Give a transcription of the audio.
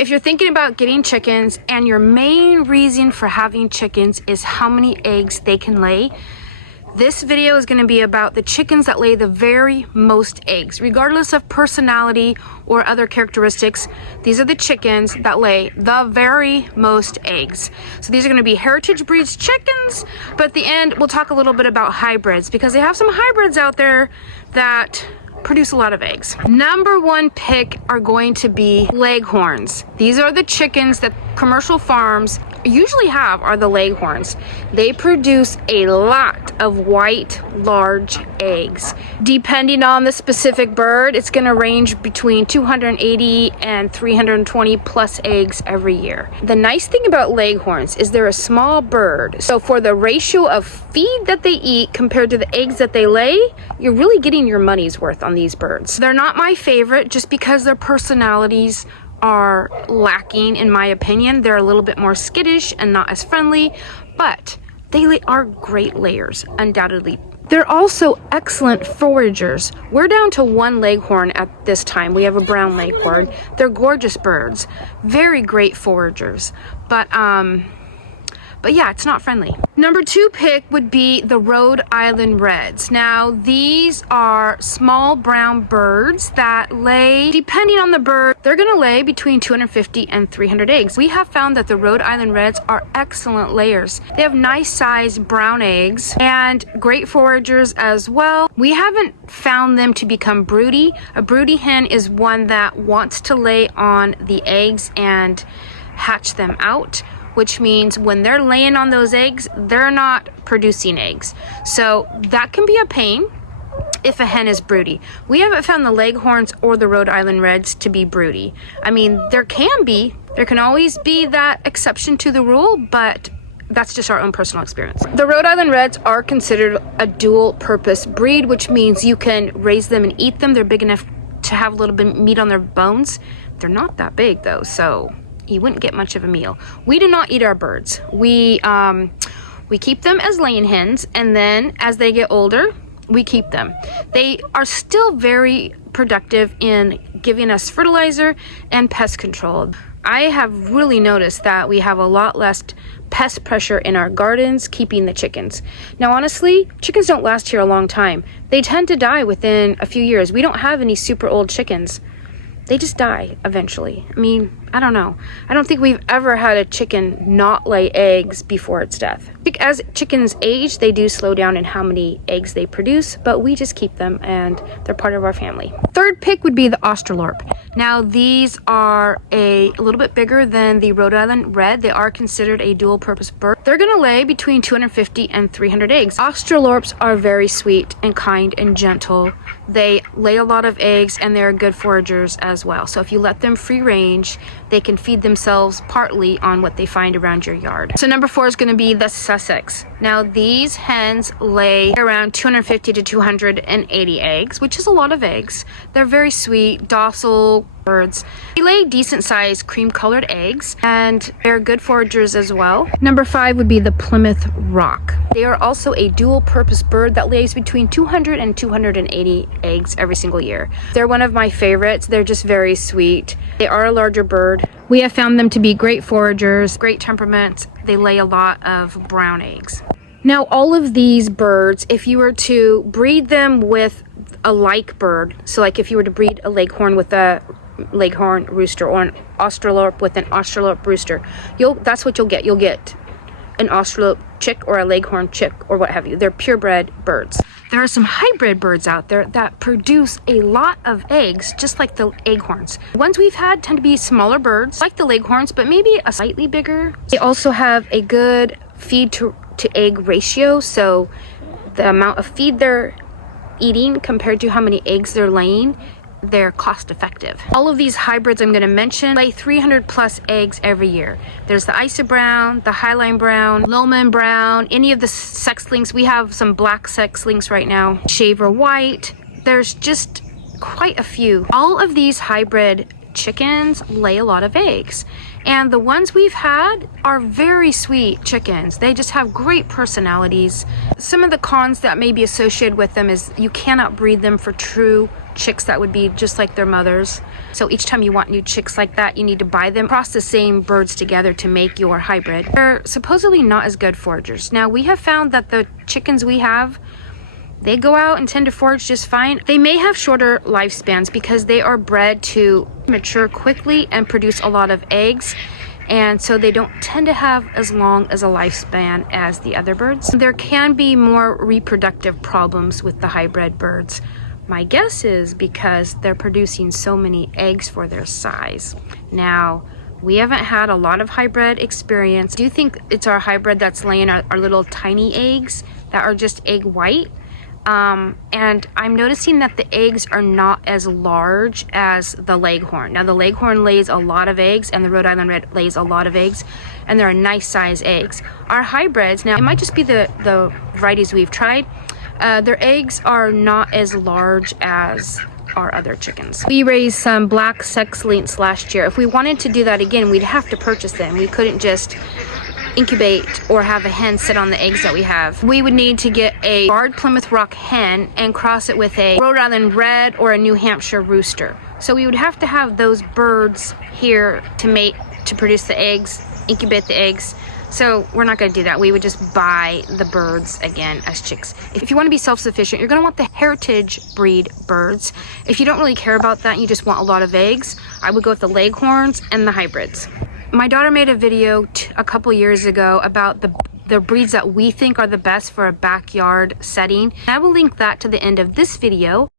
If you're thinking about getting chickens and your main reason for having chickens is how many eggs they can lay, this video is going to be about the chickens that lay the very most eggs. Regardless of personality or other characteristics, these are the chickens that lay the very most eggs. So these are going to be heritage breeds chickens, but at the end we'll talk a little bit about hybrids because they have some hybrids out there that produce a lot of eggs. Number one pick are going to be Leghorns. These are the chickens that commercial farms usually have, are the Leghorns. They produce a lot of white, large eggs. Depending on the specific bird, it's going to range between 280 and 320 plus eggs every year. The nice thing about Leghorns is they're a small bird. So for the ratio of feed that they eat compared to the eggs that they lay, you're really getting your money's worth on these birds. They're not my favorite just because their personalities are lacking, in my opinion. They're a little bit more skittish and not as friendly, but they are great layers, undoubtedly. They're also excellent foragers. We're down to one Leghorn at this time. We have a brown Leghorn. They're gorgeous birds, very great foragers, but yeah, it's not friendly. Number two pick would be the Rhode Island Reds. Now, these are small brown birds that lay, depending on the bird, they're gonna lay between 250 and 300 eggs. We have found that the Rhode Island Reds are excellent layers. They have nice sized brown eggs and great foragers as well. We haven't found them to become broody. A broody hen is one that wants to lay on the eggs and hatch them out, which means when they're laying on those eggs, they're not producing eggs. So that can be a pain if a hen is broody. We haven't found the Leghorns or the Rhode Island Reds to be broody. I mean, there can always be that exception to the rule, but that's just our own personal experience. The Rhode Island Reds are considered a dual purpose breed, which means you can raise them and eat them. They're big enough to have a little bit of meat on their bones. They're not that big though, so you wouldn't get much of a meal. We do not eat our birds. We keep them as laying hens, and then as they get older, we keep them. They are still very productive in giving us fertilizer and pest control. I have really noticed that we have a lot less pest pressure in our gardens keeping the chickens. Now, honestly, chickens don't last here a long time. They tend to die within a few years. We don't have any super old chickens. They just die eventually. I mean, I don't know. I don't think we've ever had a chicken not lay eggs before its death. As chickens age, they do slow down in how many eggs they produce, but we just keep them and they're part of our family. Third pick would be the Ostor. Now, these are a little bit bigger than the Rhode Island Red. They are considered a dual purpose bird. They're gonna lay between 250 and 300 eggs. Ostor are very sweet and kind and gentle. They lay a lot of eggs and they're good foragers as well. So if you let them free range, they can feed themselves partly on what they find around your yard. So number 4 is going to be the Sussex. Now, these hens lay around 250 to 280 eggs, which is a lot of eggs. They're very sweet, docile birds. They lay decent sized cream colored eggs and they're good foragers as well. Number 5 would be the Plymouth Rock. They are also a dual purpose bird that lays between 200 and 280 eggs every single year. They're one of my favorites. They're just very sweet. They are a larger bird. We have found them to be great foragers, great temperaments. They lay a lot of brown eggs. Now, all of these birds, if you were to breed them with a like bird, so like if you were to breed a Leghorn with a Leghorn rooster or an Australorp with an Australorp rooster, that's what you'll get. You'll get an Australorp chick or a Leghorn chick or what have you. They're purebred birds. There are some hybrid birds out there that produce a lot of eggs, just like the Leghorns. The ones we've had tend to be smaller birds, like the Leghorns, but maybe a slightly bigger. They also have a good feed to egg ratio, so the amount of feed they're eating compared to how many eggs they're laying, they're cost effective. All of these hybrids I'm going to mention lay 300 plus eggs every year. There's the Isa Brown, the Highline Brown, Lowman Brown, any of the sexlings. We have some black sexlings right now. Shaver White. There's just quite a few. All of these hybrid chickens lay a lot of eggs. And the ones we've had are very sweet chickens. They just have great personalities. Some of the cons that may be associated with them is you cannot breed them for true chicks that would be just like their mothers. So each time you want new chicks like that, you need to buy them, cross the same birds together to make your hybrid. They're supposedly not as good foragers. Now, we have found that the chickens we have, they go out and tend to forage just fine. They may have shorter lifespans because they are bred to mature quickly and produce a lot of eggs. And so they don't tend to have as long as a lifespan as the other birds. There can be more reproductive problems with the hybrid birds. My guess is because they're producing so many eggs for their size. Now, we haven't had a lot of hybrid experience. I do think it's our hybrid that's laying our little tiny eggs that are just egg white. And I'm noticing that the eggs are not as large as the Leghorn. Now, the Leghorn lays a lot of eggs, and the Rhode Island Red lays a lot of eggs, and they're nice size eggs. Our hybrids, now it might just be the varieties we've tried, their eggs are not as large as our other chickens. We raised some black sex links last year. If we wanted to do that again, we'd have to purchase them. We couldn't just incubate or have a hen sit on the eggs that we have. We would need to get a barred Plymouth Rock hen and cross it with a Rhode Island Red or a New Hampshire rooster. So we would have to have those birds here to mate, to produce the eggs, incubate the eggs. So we're not going to do that. We would just buy the birds again as chicks. If you want to be self-sufficient, you're going to want the heritage breed birds. If you don't really care about that and you just want a lot of eggs, I would go with the Leghorns and the hybrids. My daughter made a video a couple years ago about the breeds that we think are the best for a backyard setting. I will link that to the end of this video.